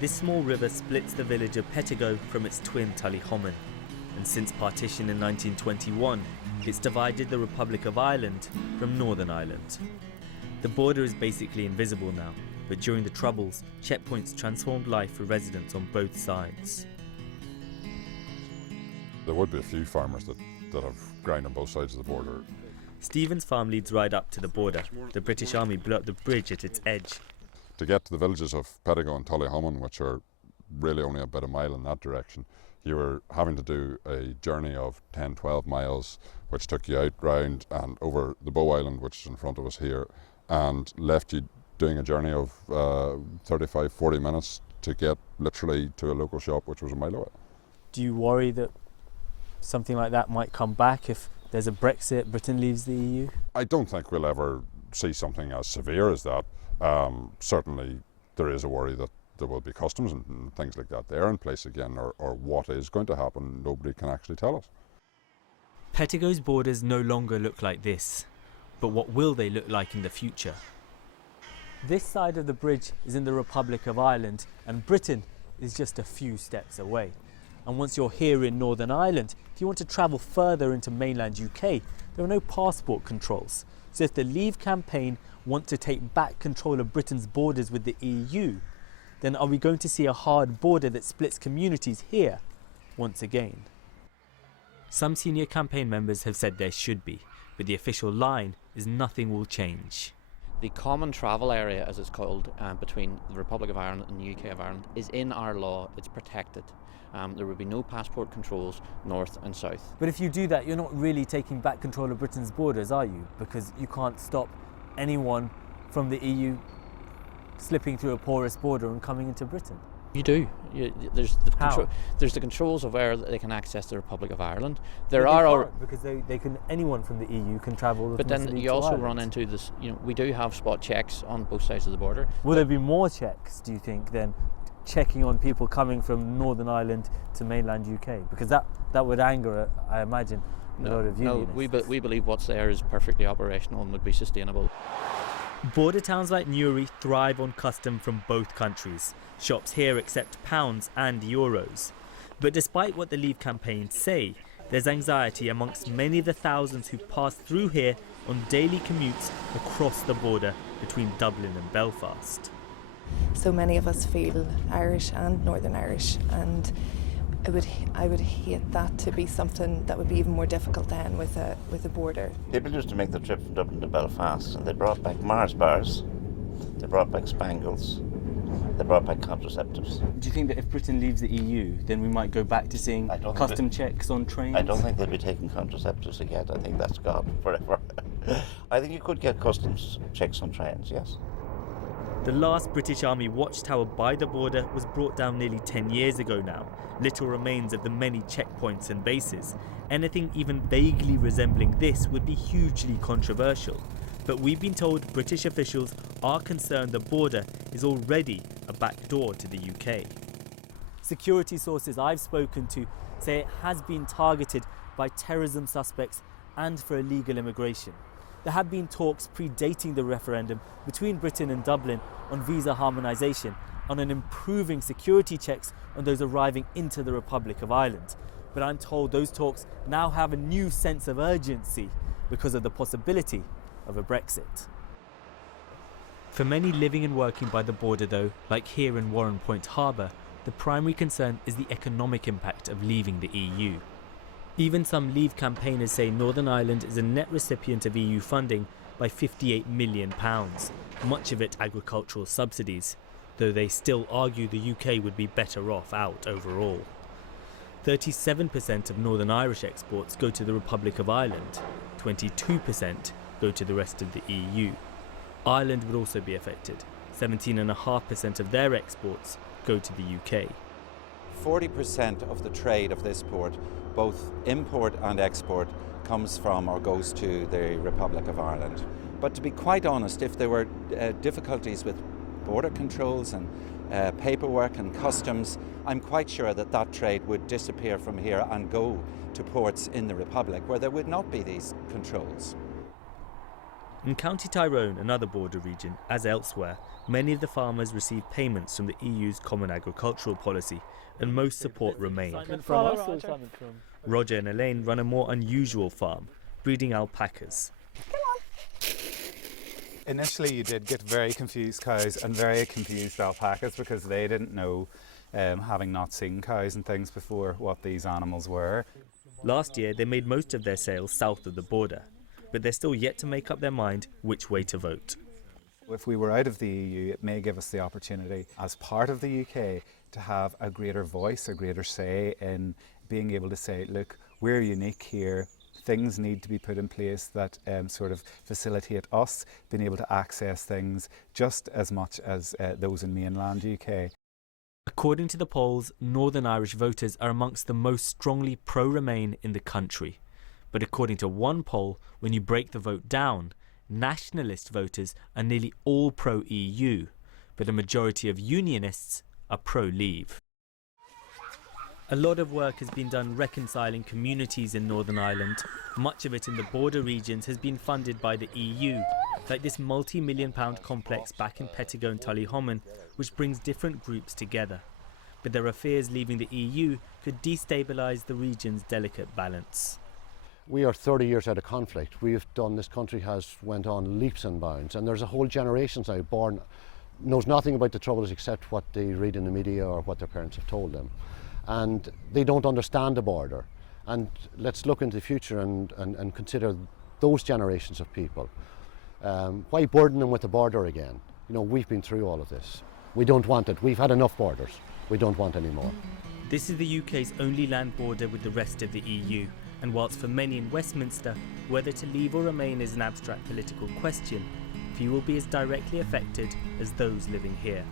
This small river splits the village of Pettigo from its twin Tullyhomon, and since partition in 1921, it's divided the Republic of Ireland from Northern Ireland. The border is basically invisible now, but during the Troubles, checkpoints transformed life for residents on both sides. There would be a few farmers that have ground on both sides of the border. Stephen's farm leads right up to the border. The British Army blew up the bridge at its edge. To get to the villages of Pettigo and Tullyhomon, which are really only about a mile in that direction, you were having to do a journey of 10-12 miles, which took you out round and over the Bow Island, which is in front of us here, and left you doing a journey of 35-40 minutes to get literally to a local shop, which was a mile away. Do you worry that something like that might come back if there's a Brexit, Britain leaves the EU? I don't think we'll ever see something as severe as that. Certainly there is a worry that there will be customs and things like that there in place again, or what is going to happen, nobody can actually tell us. Pettigo's borders no longer look like this, but what will they look like in the future? This side of the bridge is in the Republic of Ireland, and Britain is just a few steps away. And once you're here in Northern Ireland, if you want to travel further into mainland UK, there are no passport controls. So if the Leave campaign want to take back control of Britain's borders with the EU, then are we going to see a hard border that splits communities here once again? Some senior campaign members have said there should be, but the official line is nothing will change. The common travel area, as it's called, between the Republic of Ireland and the UK of Ireland is in our law, it's protected. There will be no passport controls north and south. But if you do that, you're not really taking back control of Britain's borders, are you? Because you can't stop anyone from the EU slipping through a porous border and coming into Britain. You do. There's the controls of where they can access the Republic of Ireland. Because anyone from the EU can travel. But then you also run into this. We do have spot checks on both sides of the border. Will there be more checks, do you think, than checking on people coming from Northern Ireland to mainland UK? Because that would anger, I imagine, a lot of unionists. No, we believe what's there is perfectly operational and would be sustainable. Border towns like Newry thrive on custom from both countries. Shops here accept pounds and euros. But despite what the Leave campaign say, there's anxiety amongst many of the thousands who pass through here on daily commutes across the border between Dublin and Belfast. So many of us feel Irish and Northern Irish, and I would hate that to be something that would be even more difficult then with a border. People used to make the trip from Dublin to Belfast, and they brought back Mars bars, they brought back spangles, they brought back contraceptives. Do you think that if Britain leaves the EU, then we might go back to seeing custom checks on trains? I don't think they'll be taking contraceptives again. I think that's gone forever. I think you could get customs checks on trains, yes. The last British Army watchtower by the border was brought down nearly 10 years ago now. Little remains of the many checkpoints and bases. Anything even vaguely resembling this would be hugely controversial. But we've been told British officials are concerned the border is already a backdoor to the UK. Security sources I've spoken to say it has been targeted by terrorism suspects and for illegal immigration. There have been talks predating the referendum between Britain and Dublin on visa harmonisation and on improving security checks on those arriving into the Republic of Ireland. But I'm told those talks now have a new sense of urgency because of the possibility of a Brexit. For many living and working by the border though, like here in Warren Point Harbour, the primary concern is the economic impact of leaving the EU. Even some Leave campaigners say Northern Ireland is a net recipient of EU funding by £58 million, much of it agricultural subsidies, though they still argue the UK would be better off out overall. 37% of Northern Irish exports go to the Republic of Ireland, 22% go to the rest of the EU. Ireland would also be affected. 17.5% of their exports go to the UK. 40% of the trade of this port, both import and export, comes from or goes to the Republic of Ireland. But to be quite honest, if there were difficulties with border controls and paperwork and customs, I'm quite sure that that trade would disappear from here and go to ports in the Republic where there would not be these controls. In County Tyrone, another border region, as elsewhere, many of the farmers receive payments from the EU's Common Agricultural Policy, and most support remain. Roger and Elaine run a more unusual farm, breeding alpacas. Initially you did get very confused cows and very confused alpacas because they didn't know, having not seen cows and things before, what these animals were. Last year they made most of their sales south of the border, but they're still yet to make up their mind which way to vote. If we were out of the EU, it may give us the opportunity as part of the UK to have a greater voice, a greater say in being able to say, look, we're unique here. Things need to be put in place that sort of facilitate us being able to access things just as much as those in mainland UK. According to the polls, Northern Irish voters are amongst the most strongly pro-Remain in the country. But according to one poll, when you break the vote down, nationalist voters are nearly all pro-EU, but a majority of unionists are pro-Leave. A lot of work has been done reconciling communities in Northern Ireland. Much of it in the border regions has been funded by the EU, like this multi-million-pound complex back in Pettigo and Tullyhoman, which brings different groups together. But there are fears leaving the EU could destabilise the region's delicate balance. We are 30 years out of conflict. This country has went on leaps and bounds, and there's a whole generation now born, knows nothing about the troubles except what they read in the media or what their parents have told them. And they don't understand the border. And let's look into the future and consider those generations of people. Why burden them with the border again? You know, we've been through all of this. We don't want it. We've had enough borders. We don't want any more. This is the UK's only land border with the rest of the EU. And whilst for many in Westminster, whether to leave or remain is an abstract political question, few will be as directly affected as those living here.